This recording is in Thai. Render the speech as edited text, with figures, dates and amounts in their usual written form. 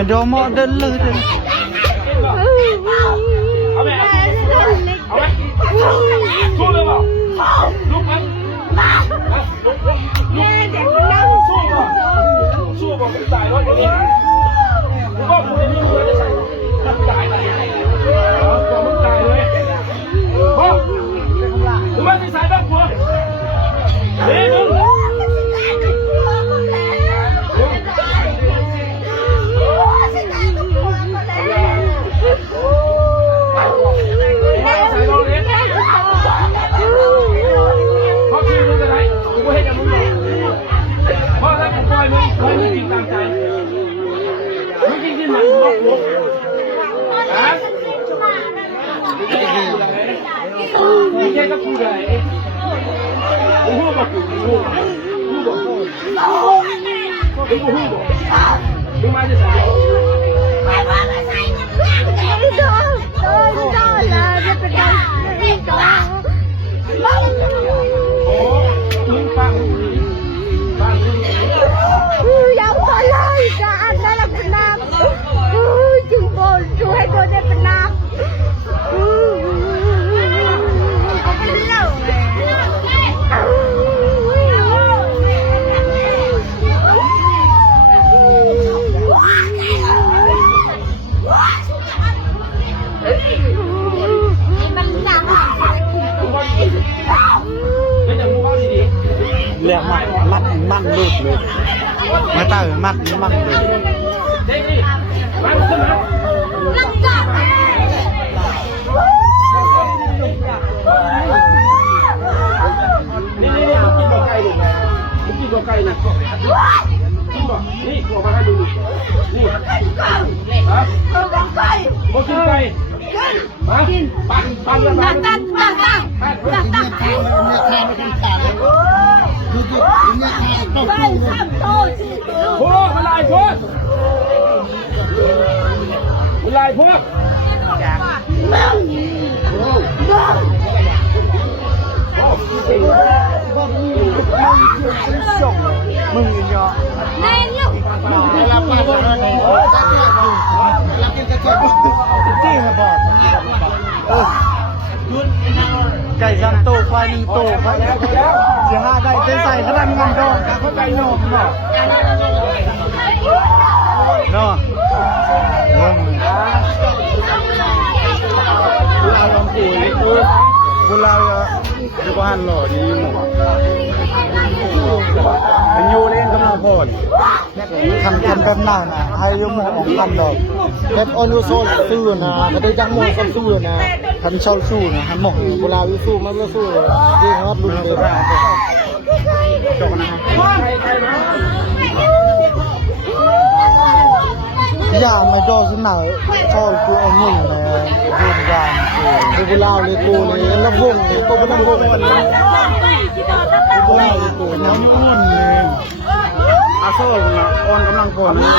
เนี่ยเดี๋ยวหมอเดินเลยเอาไหมเอาไหมสู้เลยเปล่าลุกไหมสู้บอกไม่ตายแล้วนี่ผมบอกคุณนี่คุณจะใส่ตายเลยบอกมึงตายเลยบอกคุณว่าจะใส่บ้างคุณเฮ้ยมึงไม่ใช่ก็พูดอะไรพูดบอกพูดบอกพูดมึงมาจะใส่โอ้มึงฟังยังพอเลยจะอันนั้นละเป็นน้ำจึงบนช่วยตัวได้เป็นน้ำเรียกมันลูกเลยไม่ตายมันเลยนี่กินตัวไก่ลูกกินตัวไก่นะกินบ่นี่ออกมาให้ดูนี่ฮะบ่กินไก่กินปังแล้วมาตัดโอ้มันลายพวกมึงเนาะรับมาบ่ได้รับกินกระเจี๊ยบจริงครับบ่ไก่3ตัวควาย1ตัวไปแล้วเสีย5ได้ใส่ขนาดเงินดอกเข้าใจโยมเนาะเนาะเราลองตีกูเราดูบ้านหล่อดีเป็นโยเล่นกำลังพอดทำแบบนั้นนะให้ยมของทำดอกเฮ็ดออนยูโซสู้นะก็ได้จังมวยสู้นะทำเช่าสู้นะทำหมอกเวลาวิสู้มันก็สู้ดีครับรุ่นเดียวจบนะอย่ามาจอสนาก็คือเอาหนึ่งเลยพูดกันคือเวลาเลยกูเลยแล้ววงก็ไม่ต้องวงกันเลยเวลาเลยกูน้ำอ้วนเลยอาโซ่นะอ่อนกำลังก่อนนะ